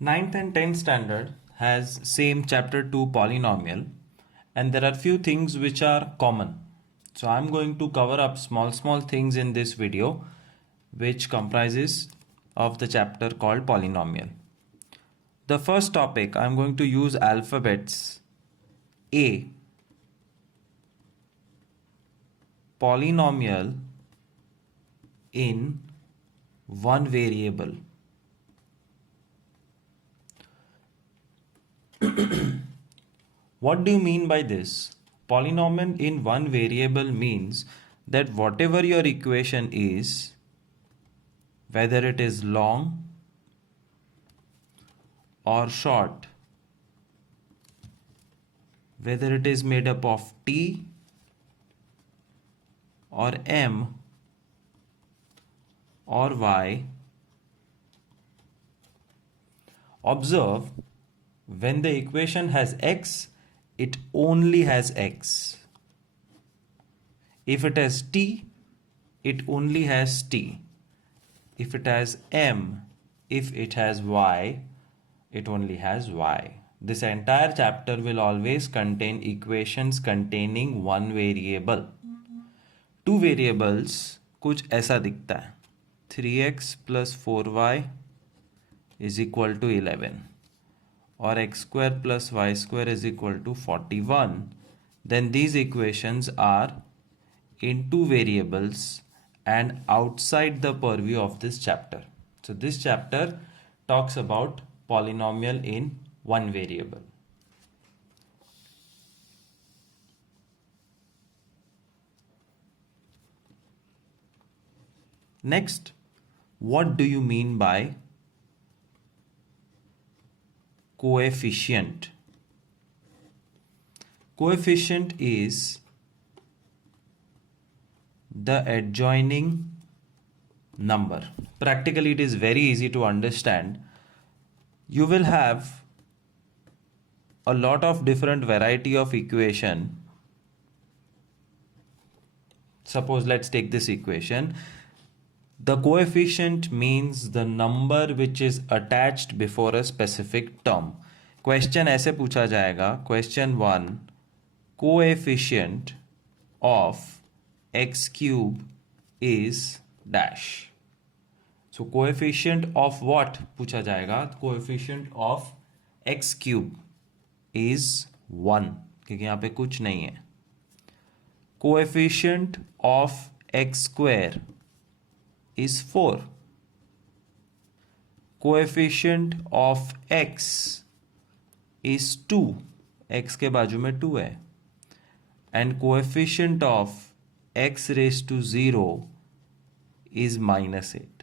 Ninth and 10th standard has same chapter 2 polynomial, and there are few things which are common. So I'm going to cover up small things in this video which comprises of the chapter called polynomial. The first topic, I'm going to use alphabets A. Polynomial in one variable. What do you mean by this? Polynomial in one variable means that whatever your equation is, whether it is long or short, whether it is made up of t or m or y, observe when the equation has x, it only has x. If it has t, it only has t. If it has m, if it has y, it only has y. This entire chapter will always contain equations containing one variable. Two variables कुछ ऐसा दिखता है. 3x plus 4y is equal to 11. Or x square plus y square is equal to 41, then these equations are in two variables and outside the purview of this chapter. So this chapter talks about polynomial in one variable. Next, what do you mean by coefficient? Coefficient is the adjoining number. Practically, it is very easy to understand. You will have a lot of different variety of equation. Suppose let's take this equation. The coefficient means the number which is attached before a specific term. Question ऐसे पूछा जाएगा. Question 1, coefficient of x cube is dash. So coefficient of what पूछा जाएगा? Coefficient of x cube is 1, क्योंकि यहाँ पे कुछ नहीं है. Coefficient of x square is 4. Coefficient of x is 2. x के बाजू में 2 है. And coefficient of x raised to 0 is -8.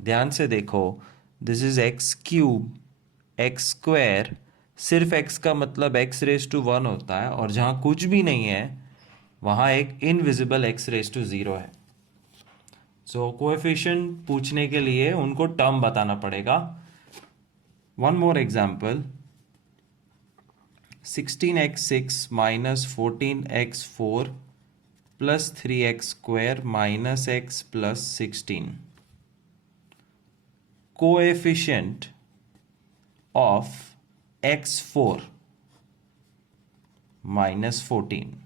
ध्यान से देखो, this is x cube, x square. सिर्फ x का मतलब x raised to 1 होता है, और जहाँ कुछ भी नहीं है वहाँ एक इनविजिबल x raised to 0 है. सो कोएफिशिएंट पूछने के लिए उनको टर्म बताना पड़ेगा. One more example, 16x6 minus 14x4 plus 3x square minus x plus 16. Coefficient of x4 minus 14.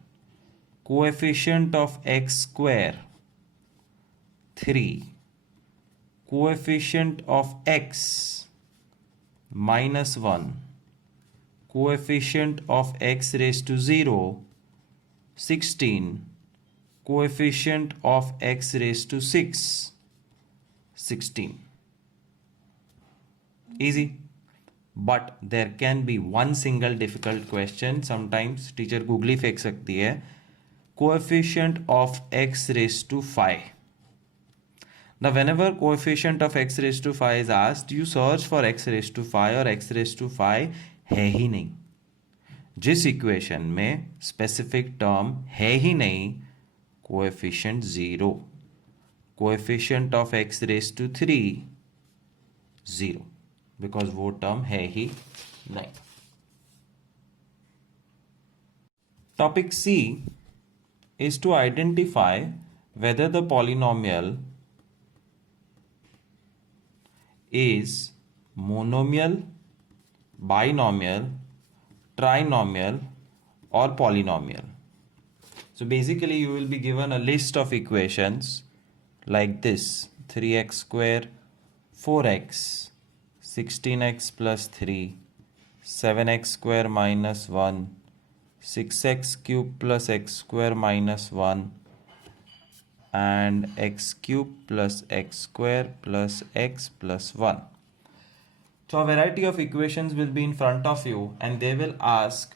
Coefficient of x square 3. Coefficient of x minus 1. Coefficient of x raised to 0 16. Coefficient of x raised to 6 16. Easy. But there can be one single difficult question. Sometimes teacher googly फेंक सकती है. Coefficient of x raised to 5. Now whenever coefficient of x raised to 5 is asked, you search for x raised to 5 और x raised to 5 है ही नहीं. जिस equation में specific term है ही नहीं, coefficient 0. Coefficient of x raised to 3 0, because वो term है ही नहीं. Topic C is to identify whether the polynomial is monomial binomial, trinomial, or polynomial. So basically you will be given a list of equations like this: 3x square, 4x, 16x plus 3, 7x square minus 1, 6x cube plus x square minus 1, and x cube plus x square plus x plus 1. So a variety of equations will be in front of you and they will ask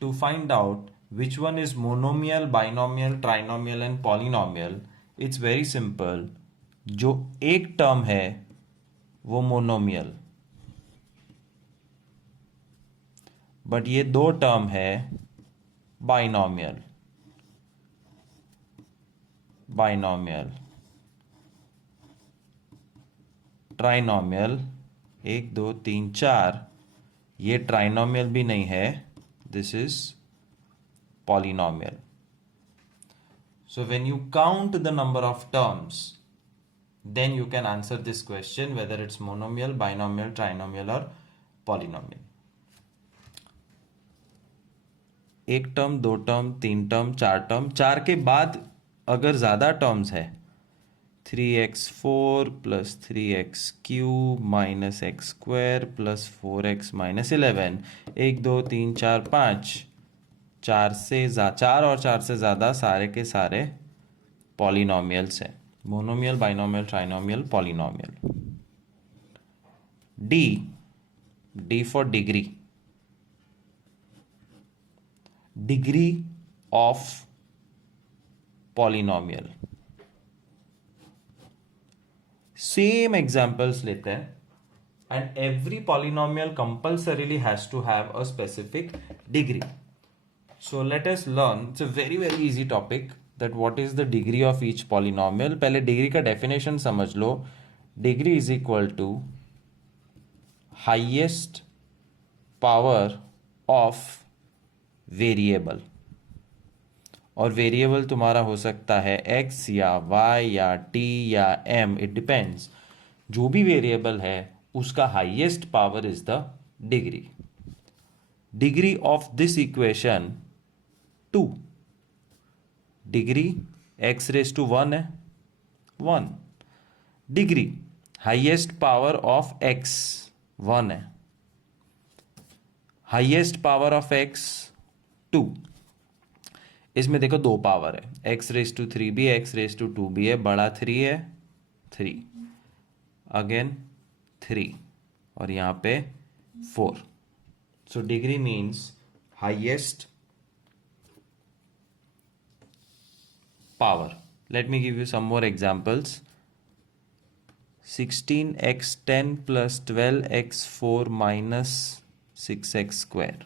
to find out which one is monomial, binomial, trinomial and polynomial. It's very simple. जो एक term है वो monomial, but ये दो term है binomial. Binomial, trinomial, 1 2 3 4, ये trinomial भी नहीं है, this is polynomial. So when you count the number of terms, then you can answer this question whether it's monomial, binomial, trinomial or polynomial. एक term, दो term, तीन term, चार term, चार के बाद अगर ज़्यादा टर्म्स है 3x4 plus 3x³ minus x square plus 4x minus 11, 1 2 3 4 5, चार और चार से ज़्यादा सारे के सारे पॉलिनोमियल्स हैं. Monomial, binomial, trinomial, polynomial. D for degree. Degree of polynomial. Same examples लेते हैं and every polynomial compulsorily has to have a specific degree. So let us learn. It's a very easy topic that what is the degree of each polynomial. पहले degree का definition समझ लो. Degree is equal to highest power of variable. और variable तुम्हारा हो सकता है x या y या t या m, इट डिपेंड्स. जो भी वेरिएबल है उसका highest power is the degree. Degree of this equation 2. Degree x raise to 1 है 1. Degree highest power of x 1 है. Highest power of x 2. इसमें देखो दो पावर है, x रेज टू 3 भी है, x रेज टू 2 भी है, बड़ा 3 है 3, अगेन 3 और यहाँ पे 4. So degree means highest power. Let me give you some more examples. 16x10 plus 12x4 minus 6x square.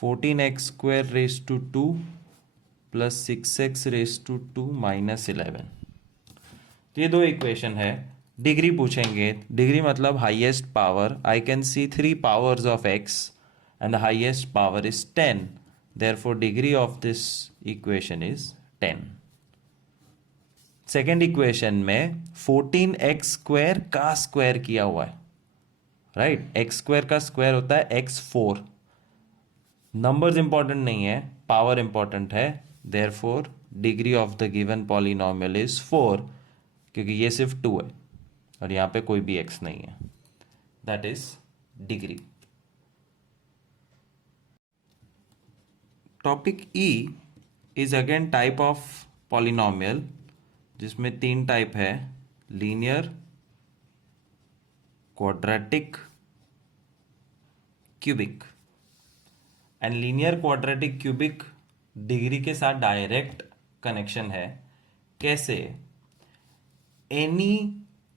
14x square raised to 2 plus 6x raised to 2 minus 11. तो ये दो इक्वेशन है. डिग्री पूछेंगे. डिग्री मतलब highest power. I can see 3 powers of x and the highest power is 10. Therefore, degree of this equation is 10. Second equation में 14x square का square किया हुआ है, राइट. x स्क्वायर का स्क्वायर होता है x4. नंबर्स इंपॉर्टेंट नहीं है, पावर इंपॉर्टेंट है. Therefore degree of the given polynomial is 4, क्योंकि ये सिर्फ 2 है और यहाँ पे कोई भी x नहीं है. That is degree. Topic E is again type of polynomial, जिसमें 3 टाइप है: linear, quadratic, cubic. And linear, quadratic, cubic degree के साथ डायरेक्ट कनेक्शन है. कैसे? Any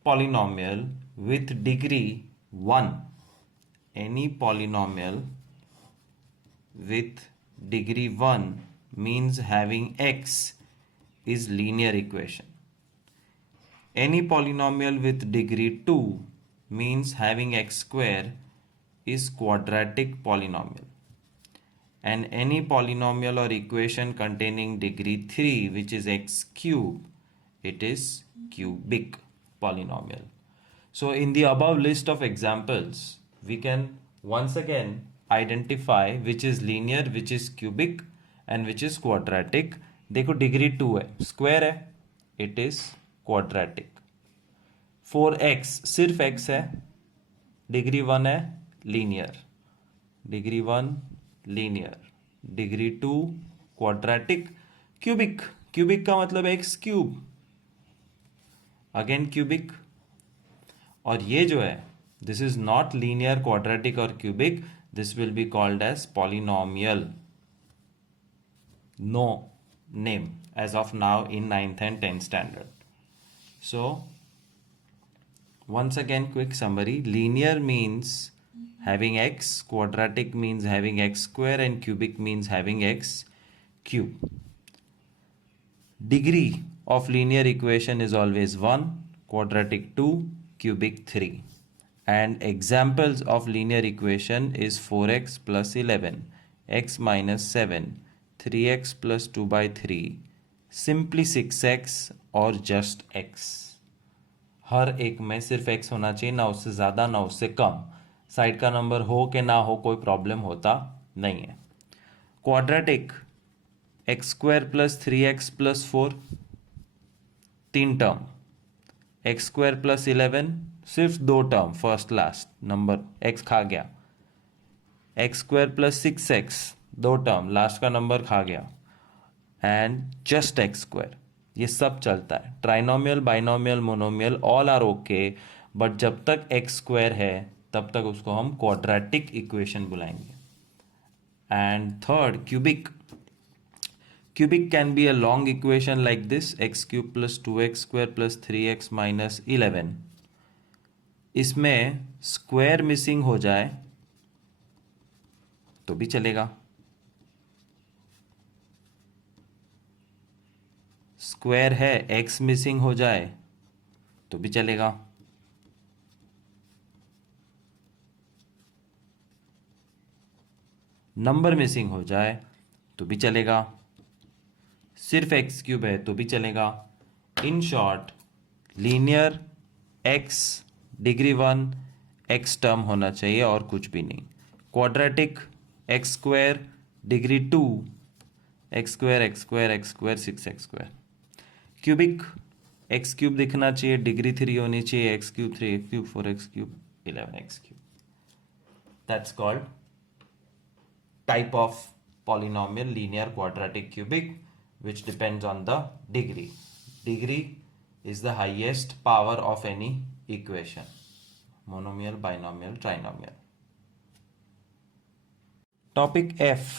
polynomial with degree 1, any polynomial with degree 1 means having x is linear equation. Any polynomial with degree 2 means having x square is quadratic polynomial. And any polynomial or equation containing degree 3 which is x cube, it is cubic polynomial. So in the above list of examples, we can once again identify which is linear, which is cubic and which is quadratic. देखो degree 2 है, square है, it is quadratic. 4x सिर्फ x है, degree 1 है, linear. Degree 1 linear, degree 2 quadratic. Cubic, cubic का मतलब x cube, again cubic. और ये जो है, this is not linear, quadratic और cubic, this will be called as polynomial. No name as of now in 9th and 10th standard. So once again, quick summary: linear means having x, quadratic means having x square, and cubic means having x cube. Degree of linear equation is always 1, quadratic 2, cubic 3. And examples of linear equation is 4x plus 11, x minus 7, 3x plus 2 by 3, simply 6x और just x. हर एक में सिर्फ x होना चाहिए, ना उससे ज़्यादा ना उससे कम. साइड का नंबर हो कि ना हो कोई प्रॉब्लम होता नहीं है. Quadratic x square plus 3x plus 4, 3 term. X square plus 11 सिर्फ 2 term, first last number x खा गया. X square plus 6x 2 term, last का नंबर खा गया. एंड जस्ट एक्स स्क्वायर, ये सब चलता है. Trinomial, binomial, monomial all are okay, but जब तक एक्स स्क्वायर है तब तक उसको हम क्वाड्रेटिक इक्वेशन बुलाएंगे. And third, cubic. Cubic can be a long equation like this, x cube plus 2x square plus 3x minus 11. इसमें स्क्वायर मिसिंग हो जाए तो भी चलेगा. स्क्वायर है, x मिसिंग हो जाए तो भी चलेगा. नंबर मिसिंग हो जाए तो भी चलेगा. सिर्फ x क्यूब है तो भी चलेगा. In short, linear x degree 1 x term होना चाहिए और कुछ भी नहीं. Quadratic x square degree 2 x square x square x square 6x square. Cubic x cube दिखना चाहिए, डिग्री 3 होनी चाहिए, x cube 3x cube 4x cube 11x cube. That's called type of polynomial, linear, quadratic, cubic, which depends on the degree. Degree is the highest power of any equation: monomial, binomial, trinomial. Topic F.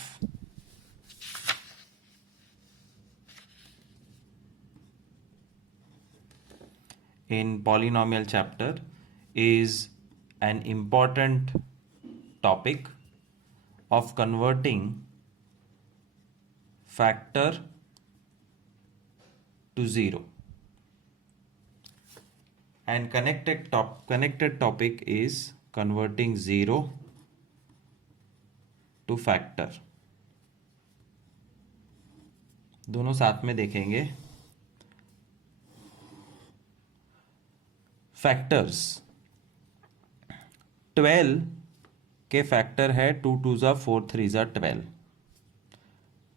In polynomial chapter is an important topic of converting factor to 0, and connected topic is converting 0 to factor. दोनों साथ में देखेंगे. Factors, 12 के factor है 2 2 ज़ा 4 3 ज़ा 12.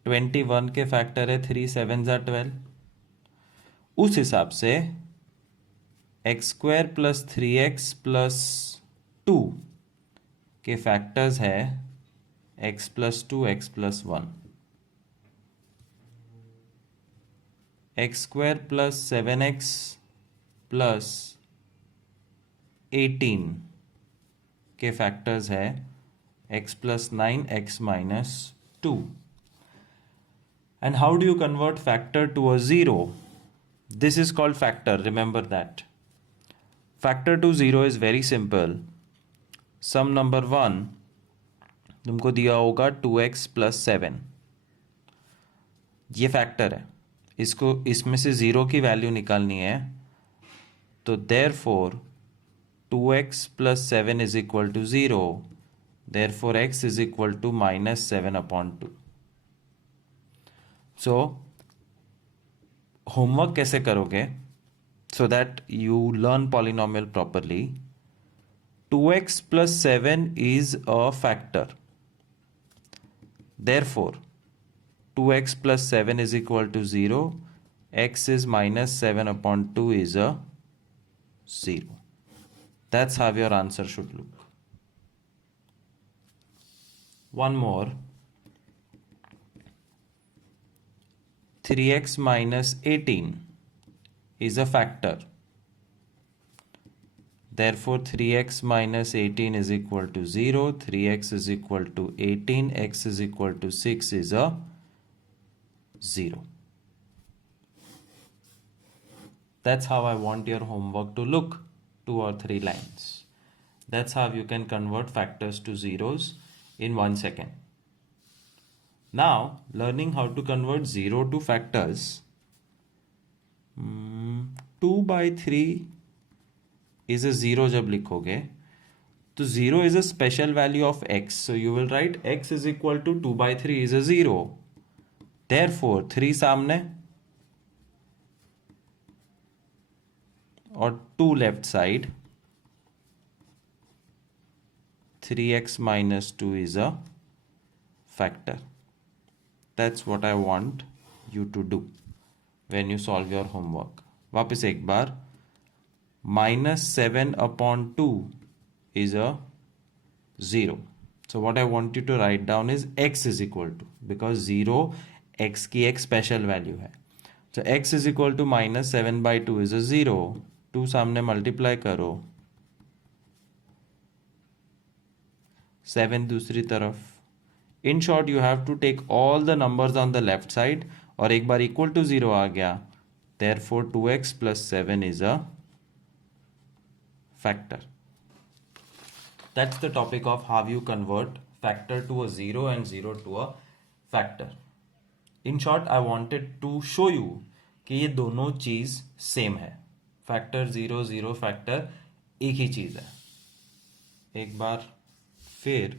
21 के factor है 3 7 ज़ा 12. उस हिसाब से x square plus 3x plus 2 के फैक्टर्स है x plus 2 x plus 1. X square plus 7x plus 18 के फैक्टर्स है x plus 9 x minus 2. And how do you convert factor to a 0? This is called factor, remember that. Factor to 0 is very simple. Sum number 1 तुमको दिया होगा 2x plus 7. ये factor है, इसको इसमें से 0 की वैल्यू निकालनी है. तो therefore 2x plus 7 is equal to 0. Therefore x is equal to minus 7 upon 2. So homework कैसे करोगे? so that you learn polynomial properly. 2x plus 7 is a factor. Therefore, 2x plus 7 is equal to 0. X is minus 7 upon 2 is a 0. That's how your answer should look. One more. 3x minus 18 is a factor. Therefore, 3x minus 18 is equal to 0. 3x is equal to 18. X is equal to 6 is a 0. That's how I want your homework to look, 2 or 3 lines. That's how you can convert factors to zeros in 1 second. Now, learning how to convert 0 to factors. 2 by 3 is a 0 जब लिखोगे तो 0 is a special value of x. So you will write x is equal to 2 by 3 is a 0. Therefore, 3 सामने और 2 left side. 3x minus 2 is a factor. That's what I want you to do when you solve your homework. वापस एक बार. Minus 7 upon 2 is a 0. So what I want you to write down is x is equal to, because 0 x की एक special value है. So x is equal to minus 7 by 2 is a 0. 2 सामने multiply करो. 7 दूसरी तरफ. In short, you have to take all the numbers on the left side और एक बार equal to 0 आ गया. Therefore, 2x plus 7 is a factor. That's the topic of how you convert factor to a 0 and 0 to a factor. In short, I wanted to show you कि ये दोनों चीज़ same है. Factor 0 0 factor एक ही चीज़ है. एक बार फिर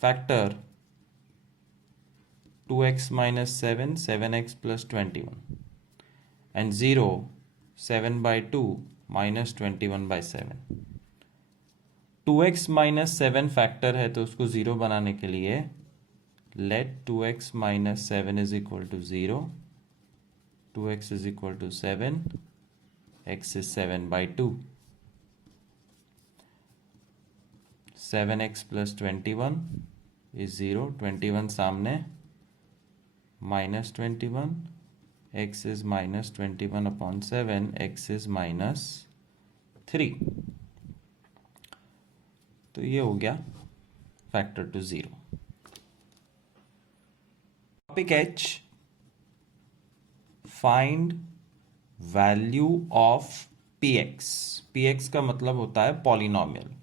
factor 2x minus 7, 7x plus 21. And 0, 7 by 2 minus 21 by 7. 2x minus 7 factor है तो उसको 0 बनाने के लिए let 2x minus 7 is equal to 0. 2x is equal to 7. X is 7 by 2. 7x plus 21 is 0. 21 सामने. Minus 21. X is minus 21 upon 7. X is minus 3. तो ये हो गया factor to 0. Topic H. Find value of px. px का मतलब होता है polynomial.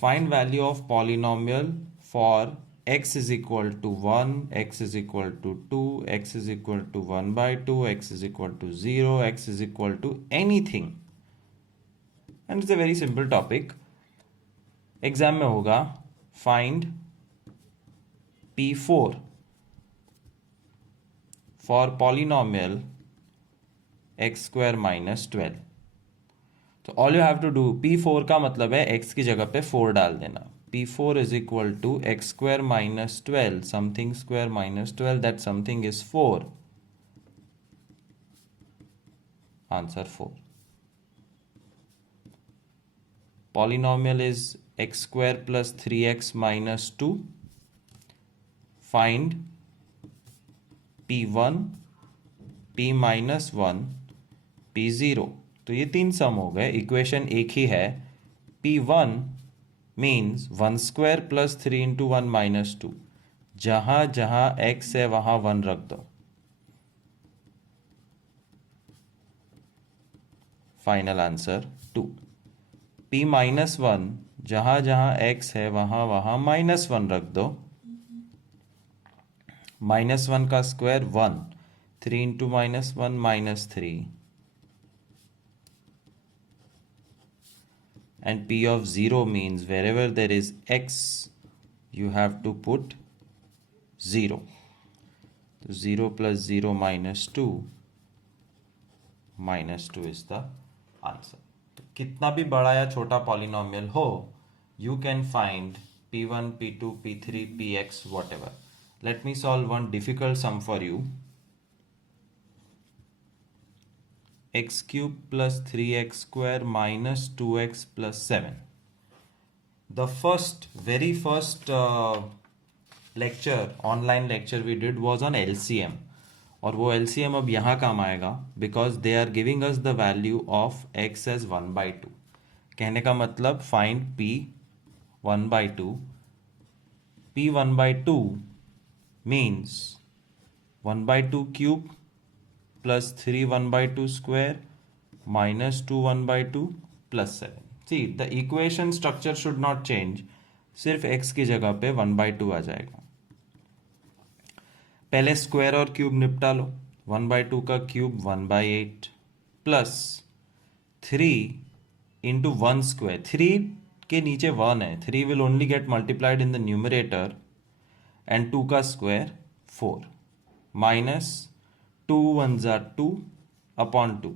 Find value of polynomial for x is equal to 1, x is equal to 2, x is equal to 1 by 2, x is equal to 0, x is equal to anything. And it's a very simple topic. Exam में होगा find p4 for polynomial x square minus 12. तो all you have to do, P4 का मतलब है x की जगह पे 4 डाल देना. P4 is equal to x square minus 12, something square minus 12, that something is 4. Answer 4. Polynomial is x square plus 3x minus 2. Find P1, P minus 1, P0. तो ये 3 सम हो गए. इक्वेशन एक ही है. P1 means 1 square plus 3 into 1 minus 2. जहां जहां x है वहां 1 रख दो. Final answer 2. P माइनस 1 जहां जहां x है वहां वहां माइनस 1 रख दो. माइनस 1 का square 1. 3 into minus 1 minus 3. and p of 0 means wherever there is x you have to put 0. So 0 plus 0 minus 2 is the answer. कितना भी बड़ा या छोटा पॉलिनोमियल हो, you can find p1, p2, p3, px, whatever. Let me solve one difficult sum for you. X cube plus 3x square minus 2x plus 7. The very first lecture, online lecture we did was on LCM. और वो LCM अब यहाँ काम आएगा because they are giving us the value of x as 1/2. कहने का मतलब find p 1/2. p 1/2 means 1/2 cube plus 3 1/2 square minus 2 1/2 plus 7. See, the equation structure should not change. सिर्फ x की जगह पे 1/2 आ जाएगा. पहले स्क्वायर और क्यूब निपटा लो. 1/2 का क्यूब 1/8 प्लस 3 इंटू 1 स्क्वायर. 3 के नीचे 1 है. 3 will only get multiplied in the numerator and 2 का स्क्वायर 4 माइनस 2 1 जा 2 अपॉन 2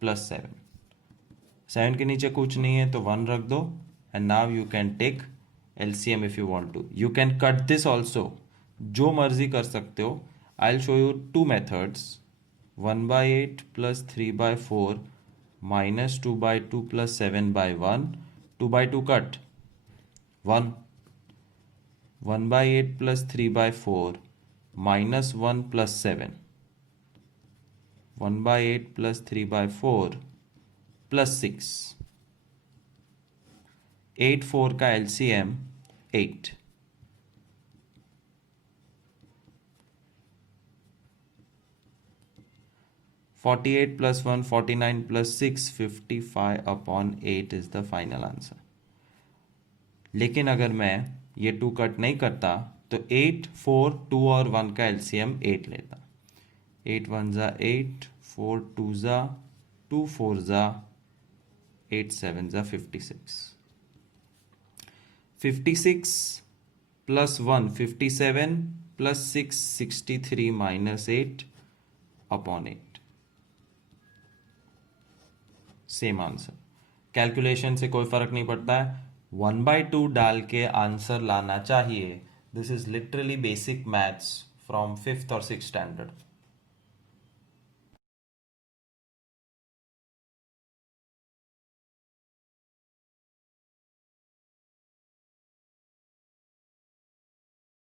प्लस 7. 7 के नीचे कुछ नहीं है तो 1 रख दो and now you can take LCM if you want to. You can cut this also. जो मर्जी कर सकते हो. I will show you 2 methods. 1/8 plus 3/4 minus 2/2 plus 7/1. 2/2 cut 1. 1/8 plus 3/4 minus 1 plus 7. 1/8 plus 3/4 plus 6. 8 4 का LCM 8. 48 plus 1 49 plus 6 55 upon 8 is the final answer. लेकिन अगर मैं ये 2 कट नहीं करता तो 8 4 2 और 1 का LCM 8 लेता. 8 1 जा 8 4 2 जा 2 4 जा 8 7 जा 56. 56 plus 1 57 plus 6 63 minus 8 upon 8. Same answer. Calculation से कोई फर्क नहीं पड़ता है. 1/2 डाल के आंसर लाना चाहिए. This is literally basic maths from 5th और 6th स्टैंडर्ड.